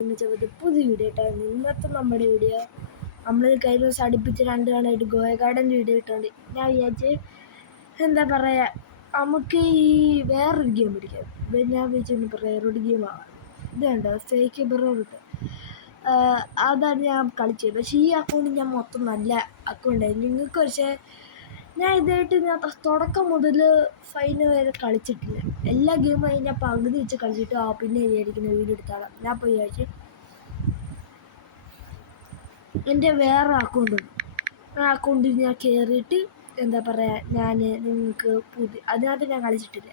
പുതിയ വീഡിയോ ഇട്ടാണ്. ഇന്നത്തെ നമ്മുടെ വീഡിയോ നമ്മൾ കഴിഞ്ഞ ദിവസം അടുപ്പിച്ച് 2 തവണയായിട്ട് ഗോയ ഗാർഡൻ്റെ വീഡിയോ ഇട്ടുണ്ട്. ഞാൻ വിചാരിച്ച് എന്താ പറയുക, നമുക്ക് ഈ വേറൊരു ഗെയിം പിടിക്കാം. ഞാൻ വിചാരിച്ചു വേറൊരു ഗെയിമാണ്. ഇത് കണ്ടോ, സ്റ്റേക്ക് ബ്രൗട്ട്. അതാണ് ഞാൻ കളിച്ചത്. പക്ഷേ ഈ അക്കൗണ്ട് ഞാൻ മൊത്തം നല്ല അക്കൗണ്ടായിരുന്നു. നിങ്ങൾക്ക് പക്ഷേ ഞാൻ ഇതായിട്ട് തുടക്കം മുതൽ ഫൈനൽ വരെ കളിച്ചിട്ടില്ല. എല്ലാ ഗെയിമും ഞാൻ പകുതി വെച്ച് കളിച്ചിട്ട് പിന്നെ വിചാരിക്കുന്ന വീഡിയോ എടുത്താളാം. ഞാൻ ഇപ്പോൾ വിചാരിച്ച് എൻ്റെ വേറെ അക്കൗണ്ടുണ്ട്. ആ അക്കൗണ്ടിൽ ഞാൻ കയറിയിട്ട് എന്താ പറയുക, ഞാൻ നിങ്ങൾക്ക് അതിനകത്ത് ഞാൻ കളിച്ചിട്ടില്ല.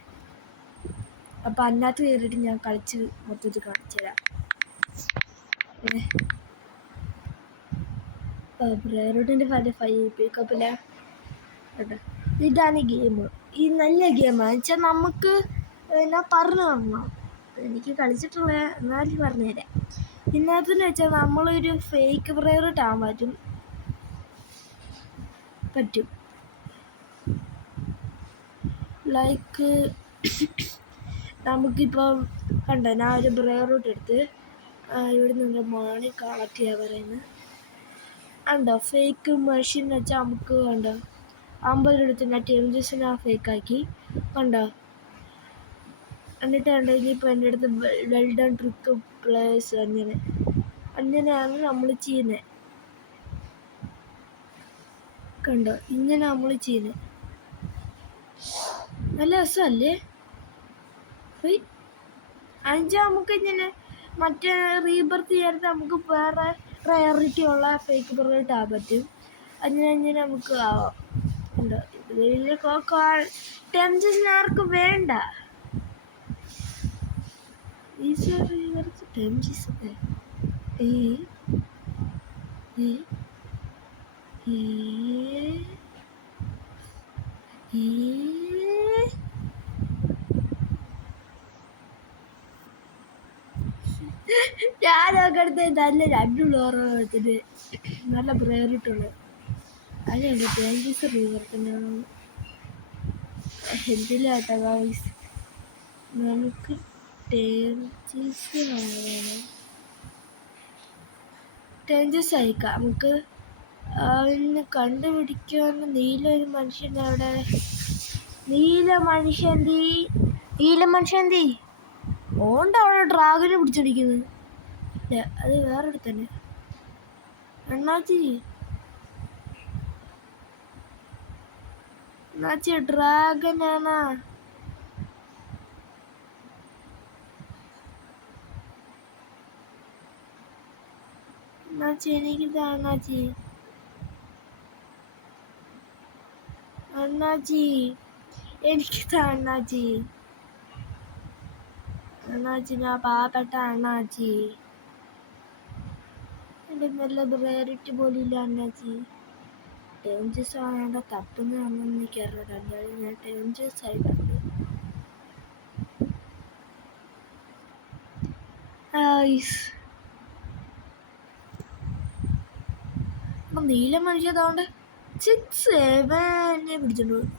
അപ്പോൾ അതിനകത്ത് കയറിയിട്ട് ഞാൻ കളിച്ച് മൊത്തത്തിൽ കാണിച്ചു തരാം. ബ്രേറോട്ടിൻ്റെ 5 പിക്കപ്പില്ല കേട്ടോ. ഇതാണ് ഗെയിം. ഈ നല്ല ഗെയിമാണ് വെച്ചാൽ നമുക്ക് ഞാൻ പറഞ്ഞു തരണം. എനിക്ക് കളിച്ചിട്ടുള്ള എന്നാലും പറഞ്ഞുതരാം. ഇതിനകത്തെന്ന് വെച്ചാൽ നമ്മളൊരു ഫേക്ക് ബ്രേറോട്ട് ആവാൻ പറ്റും. ലൈക്ക് നമുക്കിപ്പം കണ്ടോ, ഞാൻ ഒരു ബ്രേറോട്ട് എടുത്ത് ഇവിടെ നിന്ന് മാണി കളക്ട് ചെയ്യാൻ പറയുന്നത് കണ്ടോ. ഫേക്ക് മെഷീൻ വെച്ചാൽ നമുക്ക് കണ്ടോ 50 എടുത്ത് ഞാൻ ടെംജസിനെ ഫേക്കാക്കി കണ്ടോ. എന്നിട്ട് കണ്ടോ, ഇനിയിപ്പോൾ എൻ്റെ അടുത്ത് വെൽഡൺ ട്രിക്ക് പ്ലേസ് അങ്ങനെയാണ് നമ്മൾ ചെയ്യുന്നത്. കണ്ടോ, ഇങ്ങനെ നമ്മൾ ചെയ്യുന്നത് നല്ല രസമല്ലേ. അഞ്ചാ നമുക്ക് ഇങ്ങനെ മറ്റേ റീബർത്ത് ചേർത്ത് നമുക്ക് വേറെ പ്രയോറിറ്റി ഉള്ള ഫേക്ക് ബ്രേറോട്ട് ആകാൻ പറ്റും. അങ്ങനെ നമുക്ക് ആവാം. ഉണ്ടോ, ഇതിൽ ടെംജസിന് ആർക്കും വേണ്ട. ടെംജസ് ഞാനൊക്കെ എടുത്ത് നല്ല 2 ഡോർ എടുത്തിട്ട് നല്ല ബ്രേറിട്ടുള്ളത് അതുകൊണ്ട് ടെംജസ് റീവർത്തന്നെ എന്തിലാട്ടോ ഗൈസ്. നമുക്ക് ടെംജസ് അയക്കാം. നമുക്ക് ഇന്ന് കണ്ടുപിടിക്കാവുന്ന നീലൊരു മനുഷ്യൻ അവിടെ. നീല മനുഷ്യന്തി ഓണ്ട് അവിടെ ഡ്രാഗനെ പിടിച്ചടിക്കുന്നത്. അത് വേറെ തന്നെ. അണ്ണാച്ചി ഡ്രാഗനാണ്. അണ്ണാച്ചി എനിക്കിതാ അണ്ണാച്ചി എനിക്കിതാ അണ്ണാച്ചി ഞാൻ പാവപ്പെട്ട അണ്ണാച്ചി. എൻ്റെ നല്ല പ്രയോറിറ്റി പോലില്ല അണ്ണാച്ചി. ടെംജസ് ആവേണ്ട തപ്പെന്ന് എനിക്കറിയാം. എന്തായാലും ഞാൻ ടെംജസ് ആയിട്ടുണ്ട്. അപ്പം നീല മനുഷ്യ അതുകൊണ്ട് 6-7 പിടിച്ചിട്ടുണ്ട്.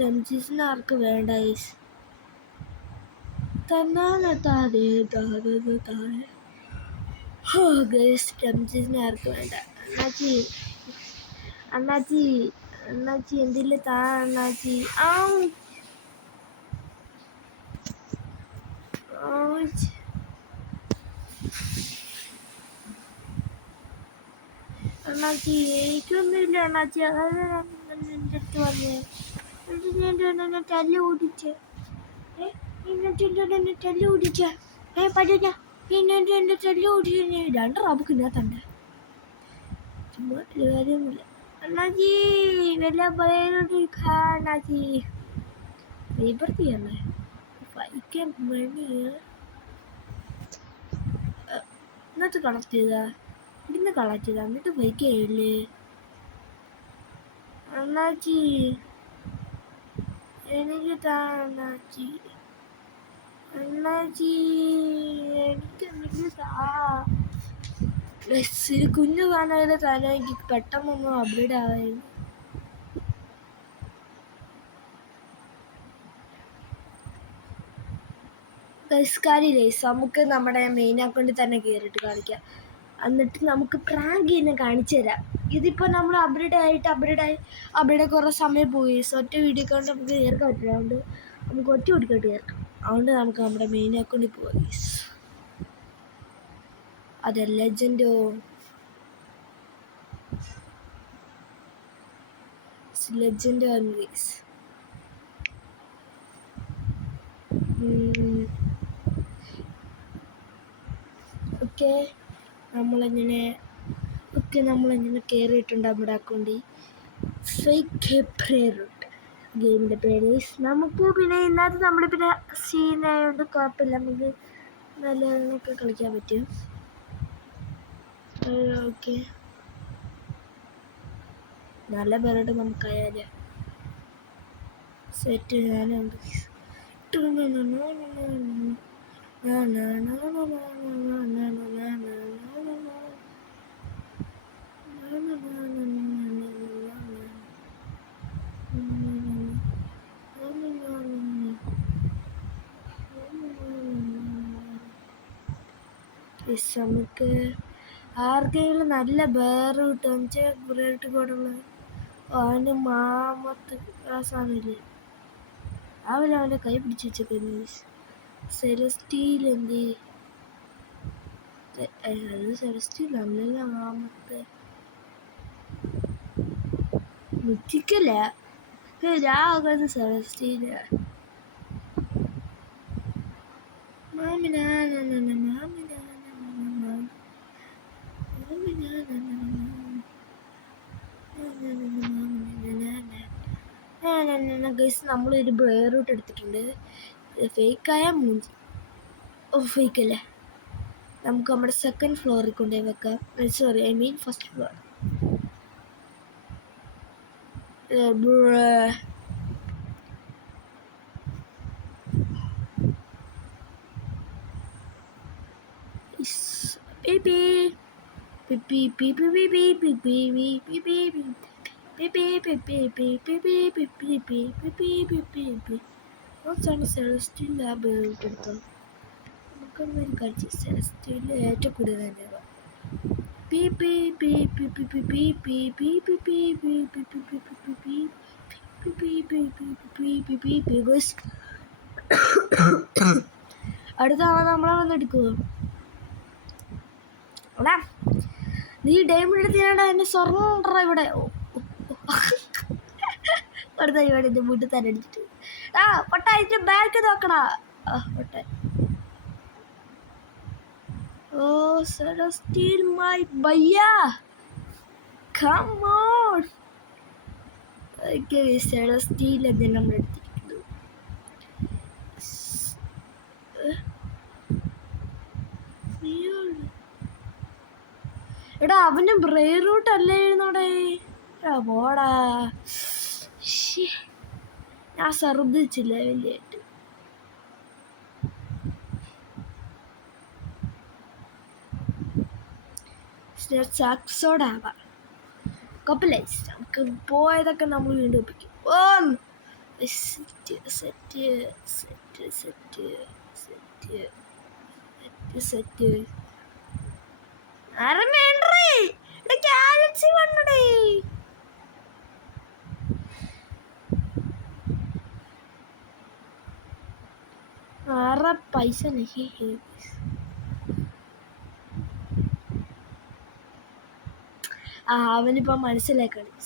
ടെംജസിന് ആർക്ക് വേണ്ട ഗൈസ്. ടെംജസിന് ആർക്ക് വേണ്ട. അണ്ണാച്ചി എന്തില്ല താ അണ്ണാച്ചി. അണ്ണാച്ചി എനിക്കൊന്നുമില്ല അണ്ണാച്ചി. അതാണ് എൻ്റെ അടുത്ത് പറഞ്ഞത്. എന്നിട്ട് തല്ല് ഓടിച്ചേ. എന്നിട്ട് തല്ല് ഓടിച്ച പറ്റില്ല. എന്നിട്ട് എൻ്റെ തല്ല് ഓടിച്ച് 2 റബക്കിനകത്തുണ്ട്. ചുമ്മാ കാര്യമൊന്നുമില്ല. അണ്ണാച്ചി വല്ല അണ്ണാച്ചി റീബർത്ത് ചെയ്യണേ. ഫൈക്കാൻ മണിയ എന്നിട്ട് കളക്ട് ചെയ്താ ഇന്ന് കളക്ട് ചെയ്താ എന്നിട്ട് ഫൈക്ക് ചെയ്യില്ലേ അണ്ണാച്ചി. എനിക്ക് താ അണ്ണാച്ചി. എനിക്ക് എന്തെങ്കിലും താ. കുഞ്ഞു കാണാതെ തന്നെ എനിക്ക് പെട്ടെന്നൊന്നും അപ്ഡേറ്റ് ആവായിരുന്നു. ഗൈസ് നമുക്ക് നമ്മുടെ മെയിൻ അക്കൗണ്ടിൽ തന്നെ കയറിയിട്ട് കാണിക്കാം. എന്നിട്ട് നമുക്ക് പ്രാങ്ക് തന്നെ കാണിച്ചു തരാം. ഇതിപ്പോൾ നമ്മൾ അപ്ഡേറ്റ് കുറേ സമയം പോയി. ഒറ്റ വീഡിയോ കൊണ്ട് നമുക്ക് കയറാൻ പറ്റില്ല. അതുകൊണ്ട് നമുക്ക് ഒറ്റ വീഡിയോട്ട് കയറാം. അതുകൊണ്ട് നമുക്ക് നമ്മുടെ മെയിൻ അക്കൗണ്ടിൽ പോവാം ഗൈസ്. അതെ ലെജൻഡോ ആണ് ഗൈസ്. ഓക്കെ നമ്മളിങ്ങനെ കയറിയിട്ടുണ്ട് നമ്മുടെ അക്കൗണ്ടിൽ. ഫേക്ക് റൂട്ട് ഗെയിമിൻ്റെ പേര്. നമുക്ക് പിന്നെ ഇന്നത്തെ നമ്മൾ പിന്നെ സീനായതുകൊണ്ട് കുഴപ്പമില്ല, നമുക്ക് നല്ലതൊക്കെ കളിക്കാൻ പറ്റും. ഓക്കെ നല്ല പേരോട്ട് നമുക്കായാല് സെറ്റ് ഞാനുണ്ട്. നമുക്ക് ആർക്കെങ്കിലും നല്ല ബേറ് കിട്ടും ബ്രേട്ട് കൂടുള്ള അവൻ്റെ മാമത്ത് സാധനമില്ലേ, അവൻ്റെ കൈ പിടിച്ച് വെച്ചേക്കുന്നു. സെലസ്റ്റീൽ എന്ത് അത് സെലസ്റ്റീൽ അല്ലല്ലോ മാമത്ത് മുറ്റിക്കല്ല ഞാൻ സെലസ്റ്റീല് ഗൈസ് നമ്മളൊരു ബ്രേർ റൂട്ട് എടുത്തിട്ടുണ്ട്. ഫേക്കായ മൂഞ്ചി ഫേക്കല്ലേ. നമുക്ക് നമ്മുടെ സെക്കൻഡ് ഫ്ലോറിൽ കൊണ്ടുപോയി വെക്കാം. Sorry I mean first floor. സെലസ്റ്റീൽ ലാബ് എടുത്തോ. നമുക്കൊന്നും കഴിച്ച് സെലസ്റ്റീൽ ഏറ്റവും കൂടുതൽ തന്നെ അടുത്ത നമ്മളെ വന്നെടുക്കുമോ? എടാ നീ ഡയമണ്ട് എടുത്തിനാണ് എന്നെ സ്വർണ്ണം ഉണ്ടോ ഇവിടെ? അടുത്ത ഇവിടെ എൻ്റെ വീട്ടിൽ തന്നെ അടിച്ചിട്ട് പൊട്ട അതിൻ്റെ ബാക്ക് നോക്കടാ. പൊട്ട Celestine, my bhaiya, come on. Okay, Celestine എന്ന് നമ്മൾ എടുത്തിരിക്കുന്നു. എടാ അവന് ബ്രെയർ റൂട്ട് അല്ലായിരുന്നോടെ. പോടാ, ഞാൻ ശ്രദ്ധിച്ചില്ല വലിയായിട്ട്. സാക്സോടാവാം കുഴപ്പമില്ല. നമുക്ക് പോയതൊക്കെ നമ്മൾ വീണ്ടും ഒപ്പിക്കും. Set set set set set set galaxy വന്നടേ. ആറാ പൈസ നഹി ഹേ. അവനിപ്പോൾ മനസ്സിലാക്കണം.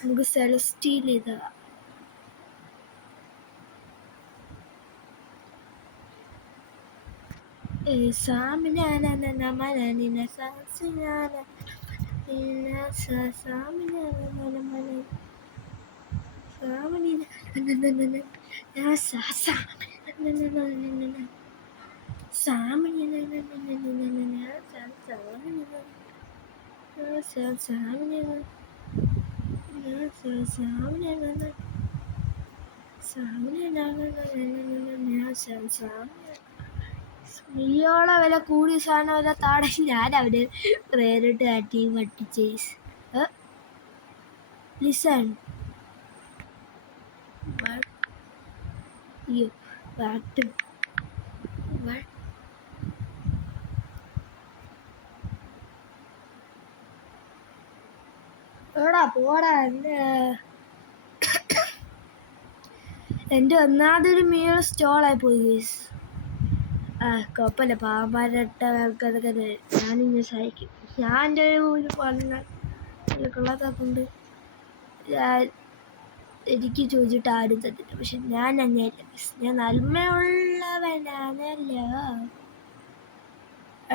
നമുക്ക് സെലസ്റ്റീൽ ഇതാ. നീയോളെ വില കൂടിയ സാധനം വല്ല താടെ ഞാൻ അവര് പേരിട്ട് കാട്ടി വട്ടിച്ച്. ലിസൺ അയ്യോ പാട്ട് എടാ പോടാ എൻ്റെ ഒന്നാമതൊരു മീൻ സ്റ്റോളായി പോയി ഗൈസ്. കുഴപ്പമില്ല, പാമ്പാരട്ട അതൊക്കെ ഞാനിങ്ങനെ സഹായിക്കും. ഞാൻ എൻ്റെ ഒരു കൊള്ളാത്തതുകൊണ്ട് എനിക്ക് ചോദിച്ചിട്ട് ആരും തന്നില്ല. പക്ഷെ ഞാൻ അങ്ങനെയല്ല, ഞാൻ നന്മയുള്ളവനാണല്ലോ.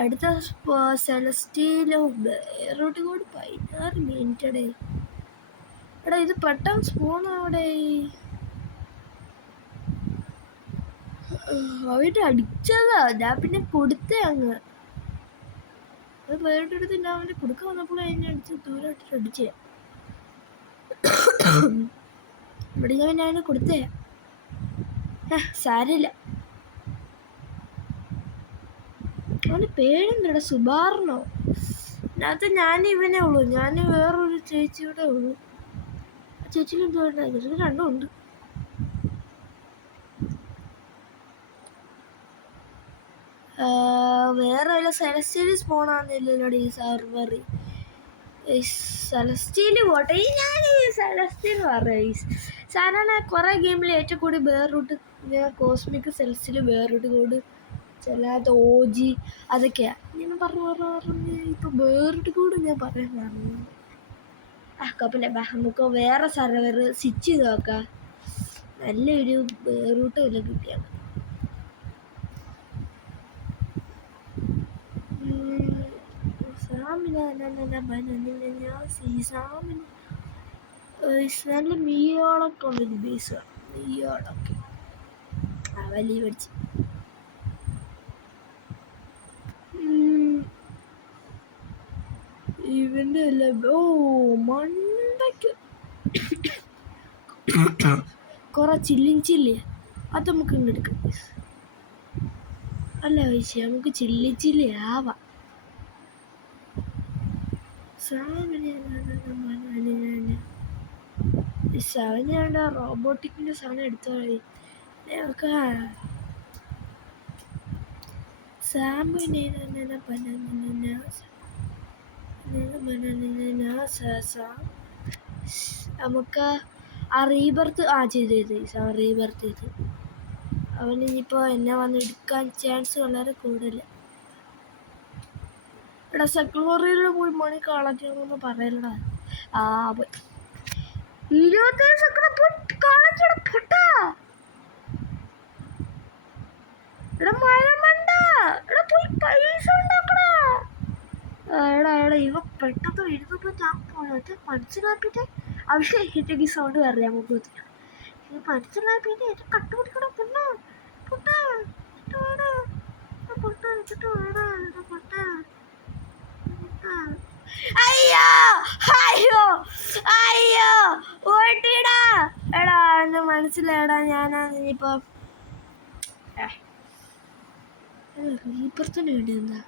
അടുത്ത സെലസ്റ്റീലോ വേറോട്ട് കൂടി 16 മിനിറ്റടേ. എടാ ഇത് പെട്ടെന്ന് സ്പൂൺ അവിടെ അവര് അടിച്ചതാ. ഞാൻ പിന്നെ കൊടുത്തേ അങ്ങ്. അത് വേറെ എടുത്ത് ഞാൻ അവൻ്റെ കൊടുക്കാൻ വന്നപ്പോൾ അതിനെ അടിച്ച് ദൂരമായിട്ട് അടിച്ചേ. ഇവിടെ ഞാൻ പിന്നെ അവനെ കൊടുത്തേ. സാരമില്ല. അവൻ്റെ പേരെന്താടാ? സുബാറിനോ? അതിനകത്ത് ഞാൻ ഇവനേ ഉള്ളൂ. ഞാൻ വേറൊരു ചേച്ചിയുടെ ഉള്ളൂ. ആ ചേച്ചിയിലും തോന്നുന്നു രണ്ടും ഉണ്ട്. വേറെ വല്ല സെലസ്റ്റീല് പോണാന്നില്ലല്ലോ ഈ സെർവർ. സെലസ്റ്റീല് പോട്ടെ. ഞാൻ ഈ സെലസ്റ്റീൽ പറയാം. സാധാരണ കുറേ ഗെയിമിൽ ഏറ്റവും കൂടി വേറൂട്ട് കോസ്മിക് സെലസ്റ്റീൽ വേറൂട്ട് കൂടി ചിലത് OG അതൊക്കെയാണ് ഞാൻ പറഞ്ഞ് ഇപ്പം വേറൂട്ട് കൂടി ഞാൻ പറയാൻ പറഞ്ഞു. കുഴപ്പമില്ല, നമുക്ക് വേറെ സെർവർ സ്വിച്ച് ചെയ്ത് നോക്കാം. നല്ലൊരു വേറൂട്ട് വല്ല കിട്ടിയാണ്. നല്ല മീയോളൊക്കെ ഉള്ളൊരു ബേസ് വേണം. മീയോളൊക്കെ വലിയ പഠിച്ച് ഇവൻ്റെ അല്ല. മണ്ടയ്ക്ക് കുറെ ചില്ലി അത് നമുക്ക് ഇങ്ങ് എടുക്കാം. അല്ല കഴിച്ച നമുക്ക് ചില്ലി ആവാം. സാധനം റോബോട്ടിക്കിൻ്റെ സാധനം എടുത്താൽ മതി. നമുക്ക് നമുക്ക് ആ റീബർത്ത് ചെയ്ത് റീബർത്ത് ചെയ്ത് അവനിപ്പോൾ എന്നെ വന്ന് എടുക്കാൻ ചാൻസ് വളരെ കൂടുതൽ. ഇവിടെ സെക്യൂറിറ്റിയിൽ പോയി മണി കളഞ്ഞൊന്നും പറയലടാ. പോയി 27 സെക്കൻഡ് പോയി കളഞ്ഞടാ പൊട്ടാ. ഇവിടെ മഴമണ്ട. ഇവിടെ പോയി പൈസ ഉണ്ടാക്കടാ. എടാ ഇവ പെട്ടെന്ന് എഴുതുമ്പോൾ ഞാൻ പോയത് മനസ്സിലാക്കിയിട്ട് ആവശ്യമായിട്ട് സൗണ്ട് പറയാൻ പോകുന്നത്. ഇത് മനസ്സിലാക്കിയിട്ട് എനിക്ക് കട്ടുപിടിക്കണം. പൊട്ടാ പൊട്ടാ പൊട്ടാ പൊട്ടാ പൊട്ടാ പൊട്ടാ. അയ്യോ അയ്യോ അയ്യോ ഓട്ടിടാ. എടാ എന്ന് മനസ്സിലായടാ. ഞാനിപ്പോ റീബർത്തിന് വേണ്ടി എന്താ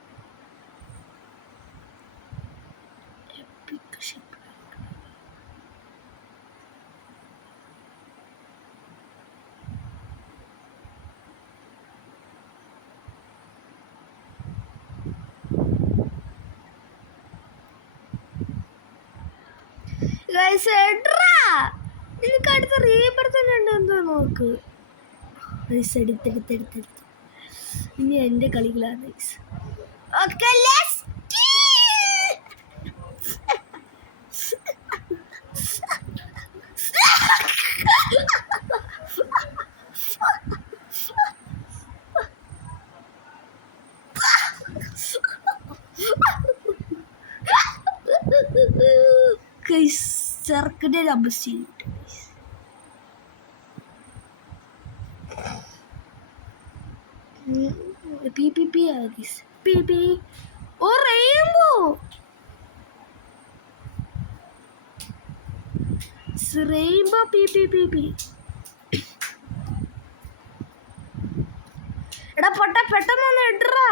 നിനക്ക് അടുത്ത റീബർത്തിന് ഉണ്ട് എന്തോ നോക്ക്. എടുത്തെടുത്ത് ഇനി എൻ്റെ കളികളാണ്. ഓക്കെ ചെറുക്കിൻ്റെ നമ്പർ ഓ റെയിൻബോ റെയിൻബോ എടാ പൊട്ട പെട്ടെന്ന് ഇടറാ.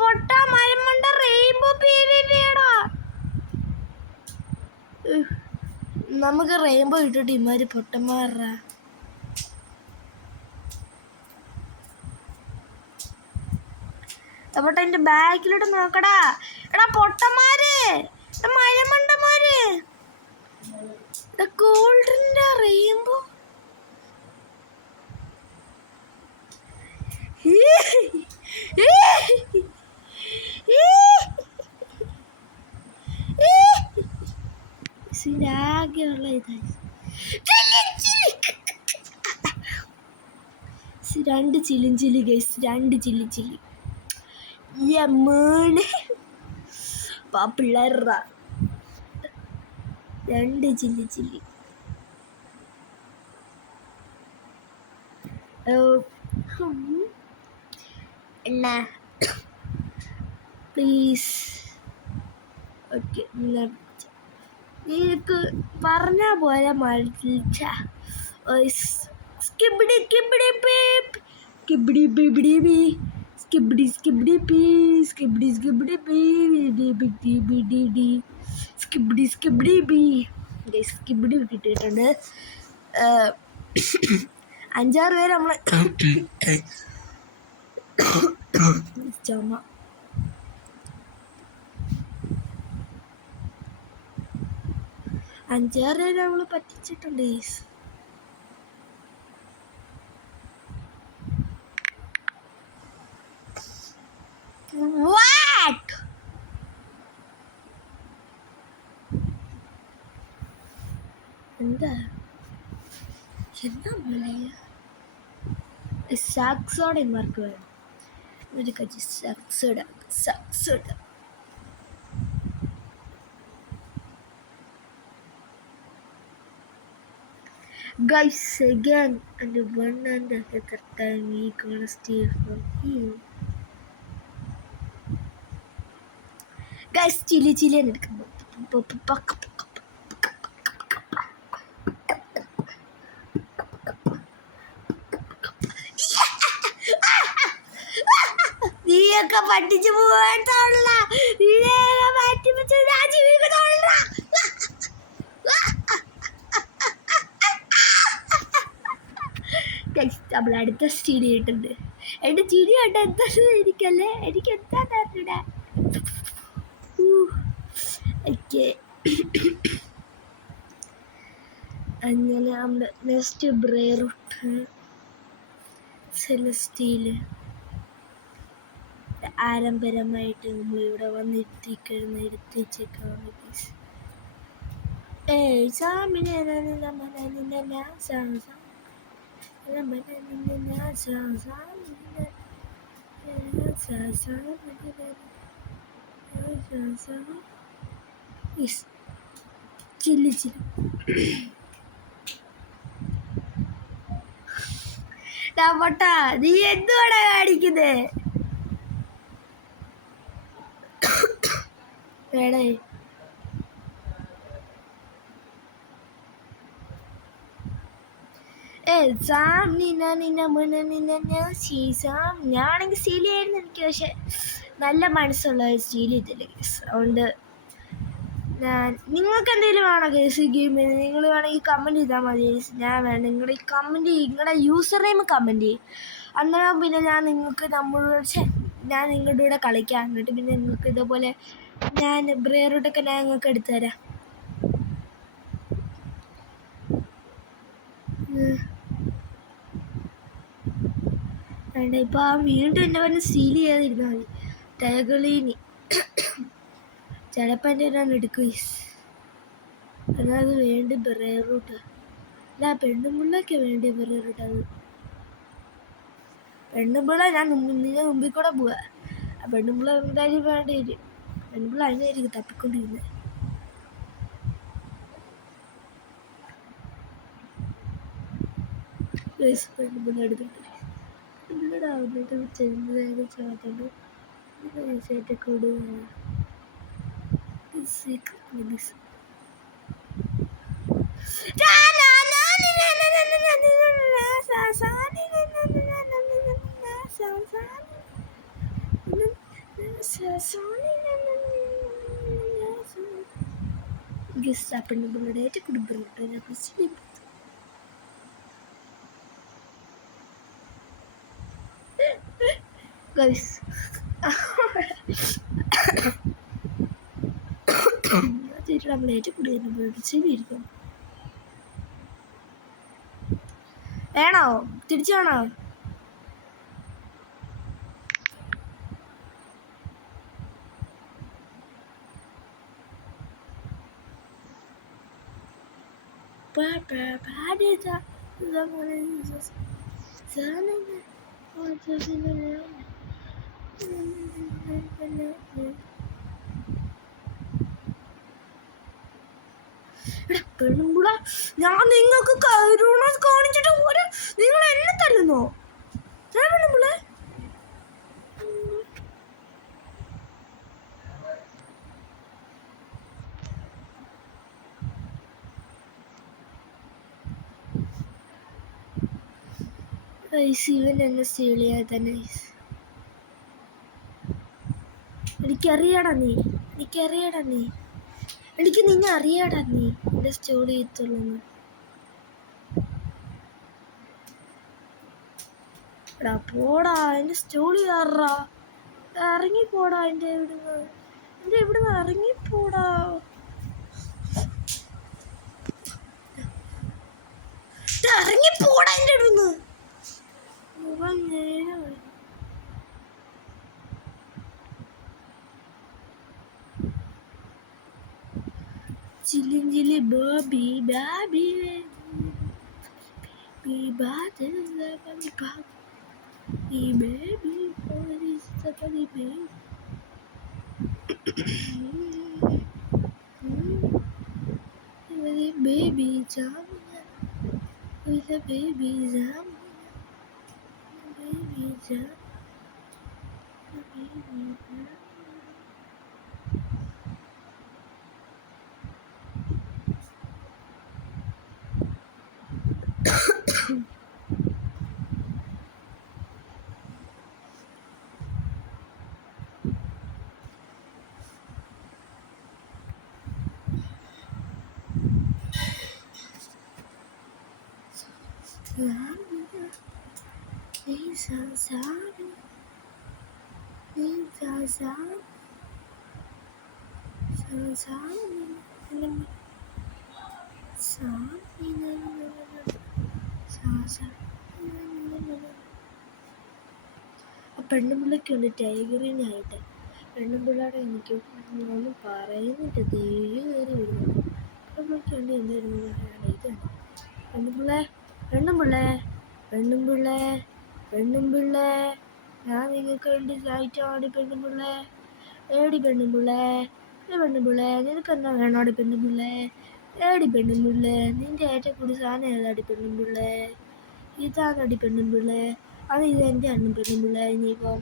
പൊട്ട മരമണ്ട റെയിൻബോ ടാ. നമുക്ക് റെയിൻബോ ഇട്ടിട്ട് ഇമാര് പൊട്ടന്മാരാ. തവട്ടെ എൻ്റെ ബാക്കിലോട്ട് നോക്കടാ. എടാ പൊട്ടന്മാര്, മഴമണ്ടന്മാര്, ഗോൾഡൻ്റെ റെയിൻബോ. ആകെയുള്ള ഇതായി 2 ചില്ലി ഗൈസ്, 2 ചില്ലി യമേണ് പിള്ളേർ 2 ചില്ലി. എണ്ണ പ്ലീസ്. ഓക്കെ, നിനക്ക് പറഞ്ഞ പോലെ മരിച്ച സ്കിബിഡി കിബിഡി പീപ് കിബിഡി ബിബിഡി ബി സ്കിബിഡി സ്കിബിഡി പീ സ്കിബിഡി സ്കിബിഡി പീ ബിഡി ബിഡി ഡി സ്കിബിഡി സ്കിബിഡി ബി. സ്കിബിഡി കിട്ടിയിട്ടുണ്ട്. 5-6 പേര് നമ്മളെ ചുമ. 5-6 പേര് നമ്മൾ പറ്റിച്ചിട്ടുണ്ട്. What? എന്താ സാക്സോടെ മാർക്ക് വേണം. ഒരു കച്ചി സാക്സോട. Guys, again, and one and the other time we gonna steal from him. Guys, chili എടുക്കുന്നു. നീയൊക്കെ പറ്റിച്ചു പോകാൻ തോന്നില്ല. നമ്മൾ അടുത്ത സ്റ്റീഡി കിട്ടുന്നുണ്ട്. എൻ്റെ ചിരി കണ്ട എന്താ എനിക്കല്ലേ, എനിക്ക് എന്താ അറിഞ്ഞൂടാ. ഓക്കെ, അങ്ങനെ നമ്മുടെ നെക്സ്റ്റ് ബ്രേറൂട്ട് സെലസ്റ്റീല് ആരംഭരമായിട്ട് നമ്മളിവിടെ ഇരുത്തിച്ചേക്കാം. സാമിനെ ചില്ലി പൊട്ടാ, നീ എന്തുവാടാ കാണിക്കുന്നേ? വേണേ ഞാനാണെങ്കിൽ സ്റ്റീലായിരുന്നു എനിക്ക്, പക്ഷെ നല്ല മനസ്സുള്ള സ്റ്റീൽ ചെയ്തില്ല കേസ്. അതുകൊണ്ട് നിങ്ങൾക്ക് എന്തെങ്കിലും വേണോ കേസ് ഈ ഗെയിമിൽ? നിങ്ങൾ വേണമെങ്കിൽ കമൻറ്റ് ചെയ്താൽ മതി. ഞാൻ വേണം നിങ്ങളുടെ നിങ്ങളുടെ യൂസർ നെയിം കമൻറ്റ് ചെയ്യും. അന്നേരം പിന്നെ ഞാൻ നിങ്ങളുടെ കൂടെ കളിക്കാം. എന്നിട്ട് പിന്നെ നിങ്ങൾക്ക് ഇതേപോലെ ഞാൻ ബ്രേറൂട്ടൊക്കെ ഞാൻ നിങ്ങൾക്ക് എടുത്തു തരാം. വേണ്ട, ഇപ്പോൾ ആ വീണ്ടും എന്നെ പറഞ്ഞ് സീൽ ചെയ്യാതിരുന്നാൽ മതി. ടൈഗളീനി ചിലപ്പോൾ എൻ്റെ ഞാൻ എടുക്കും. എന്നാൽ അത് വേണ്ടി ബ്രേറൂട്ട് അല്ല, പെണ്ണുമ്പിള്ളൊക്കെ വേണ്ടി ബ്രേറൂട്ട്. അത് പെണ്ണുമ്പിള്ള ഞാൻ നിന്റെ മുമ്പിൽ കൂടെ പോവാ. ആ പെണ്ണുമ്പിള്ള എന്തായാലും വേണ്ടി വരും. പെണ്ണുമ്പിള്ള അതിനായിരിക്കും തപ്പിക്കൊണ്ടിരുന്നത്. പെണ്ണുമ്പിള്ള എടുത്തിട്ട് എന്നിട്ട് ചെന്നതായത് ചോദിച്ചിട്ട് കൊടുക്കുക. പെണ്ണുപിള്ളേറ്റ് കുടുംബം ഗൈസ് നമ്മൾ ഏറ്റവും പിടിച്ചിരിക്കും. വേണോ? തിരിച്ചു വേണോ? പെണ്ണുമ്പുള, ഞാൻ നിങ്ങൾക്ക് കരുണ കാണിച്ചിട്ട് പോരെ നിങ്ങൾ എന്നെ തല്ലുന്നോ? പെണ്ണുമ്പുള ഇവൻ എന്നെ സ്റ്റീളിയാ തന്നെ. എനിക്കറിയാടാ നീ, എനിക്ക് നിന്നെ അറിയാടാ നീ എൻ്റെ സ്റ്റോറി എത്തുള്ളൂ. എടാ പോടാ, എൻ്റെ സ്റ്റോറി കാറാ, ഇറങ്ങിപ്പോടാ എൻ്റെ ഇവിടുന്ന് ഇറങ്ങിപ്പോടാ. ഇറങ്ങിപ്പോടാ എൻ്റെ ഇവിടുന്ന്. Chilling chilly Bobby, Bobby, baby, baby, baby, what is the funny baby? With a baby jam, with a baby jam, baby jam, baby jam. പെണ്ണുപിള്ളക്കുണ്ട് ടൈഗറിനായിട്ട്. പെണ്ണുപിള്ളയുടെ എനിക്ക് ഒന്നും പറയുന്നില്ല, ദേവി കയറി വരുന്നുണ്ട്. പെണ്ണുപിള്ളക്കുണ്ട് എന്തായിരുന്നു പറയുന്നത്? ഇതാണ് പെണ്ണുമ്പിള്ളേ, ഞാൻ നിങ്ങൾക്ക് വേണ്ടി സഹായിച്ചാടി പെണ്ണുമ്പിള്ളേ. ഏടി പെണ്ണുമ്പിള്ളേ, നിനക്കെന്നാ വേണോടി പെണ്ണുമ്പിള്ളേ? ഏടി പെണ്ണുമ്പിള്ളേ, നിന്റെ ഏറ്റവും കൂടി സാധനം ഏതാടി പെണ്ണുമ്പിള്ളേ? ഇതാണടി പെണ്ണുമ്പിള്ളേ, അത് ഇതെൻ്റെ അണ്ണൻ പെണ്ണുമ്പിള്ളേ. ഇനിയിപ്പം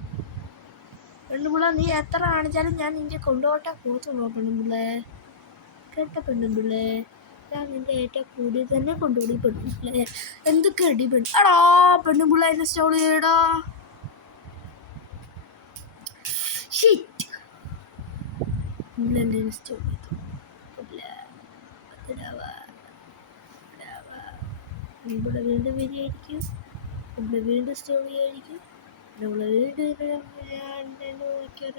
പെണ്ണുമ്പിള്ള നീ എത്ര കാണിച്ചാലും ഞാൻ നിന്റെ കൊണ്ടുപോട്ടെ പോത്തുള്ളൂ പെണ്ണുമ്പിള്ളേ. കേട്ട പെണ്ണുമ്പിള്ളേ, ഞാൻ നിന്റെ ഏറ്റവും കൂടി തന്നെ കൊണ്ടുപോയി പെണ്ണുമ്പിള്ളേ. എന്തൊക്കെ അടി എടാ പെണ്ണുമ്പിള്ള എന്നെ സ്റ്റോൾ ചെയ്യടാ. സ്റ്റോൾ ചെയ്തു ഇവിടെ വീണ്ടും വരികയായിരിക്കും, ഇവിടെ വീണ്ടും സ്റ്റോൾ ചെയ്യായിരിക്കും, നമ്മളെ വീണ്ടും നോക്കിയാൽ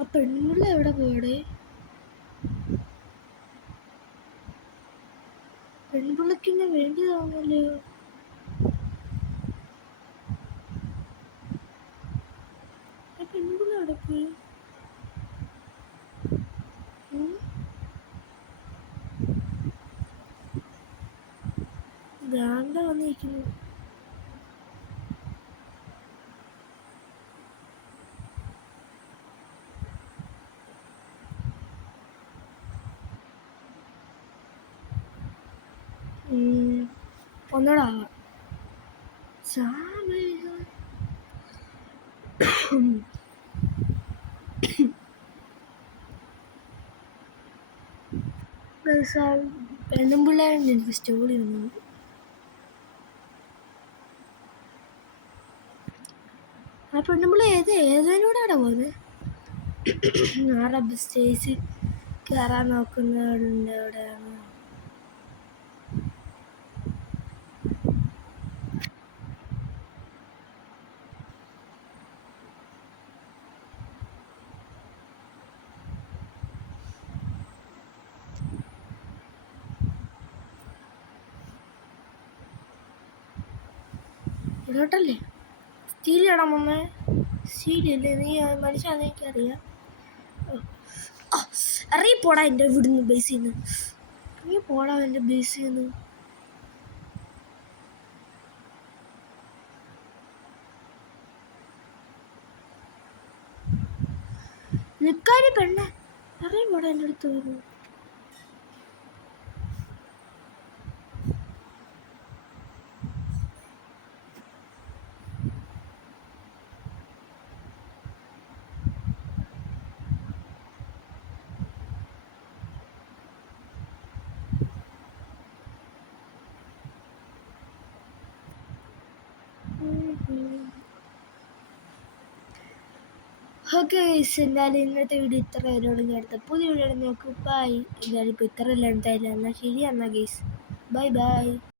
ആ പെണ്ണുള്ള എവിടെ പോയടേ? പെൺപിള്ളക്കിന്നെ വേണ്ടിയതാണല്ലോ. പെൺപിള്ള എവിടെ പോയി? ഗാണ്ട വന്നിരിക്കുന്നു. ഒന്നടാ പെണ്ണുമ്പിള്ളേരുണ്ട് എനിക്ക് സ്റ്റോറി വന്നു. ആ പെണ്ണുമ്പോൾ ഏതിനൂടാണ് പോകുന്നത്? അറബ് സ്റ്റേജ് കയറാൻ നോക്കുന്നവരുണ്ട് എവിടെയാണ്? ഇതോട്ടല്ലേ സ്റ്റീൽ ഇടാൻ മുമ്പേ സ്റ്റീലില്ലേ? നീ മനുഷ്യാന്ന് എനിക്കറിയാം. ഇറങ്ങി പോടാ എൻ്റെ ഇവിടുന്ന് ബേസിൽ നിന്ന്. ഇറങ്ങി പോടാ എൻ്റെ ബേസിൽ നിന്ന്. നിൽക്കാനും പെണ്ണ ഇറങ്ങി പോടാ എൻ്റെ അടുത്ത് വരുന്നു. ഓക്കെ ഗൈസ്, എന്തായാലും ഇന്നത്തെ വീഡിയോ ഇത്ര നേരോട് ഞാൻ അടുത്ത പുതിയ വീഡിയോ നോക്കും. ബൈ. എന്തായാലും ഇപ്പോൾ ഇത്ര എല്ലാം ഉണ്ടായില്ല. എന്നാൽ ശരി എന്നാൽ ഗൈസ്, ബൈ ബൈ.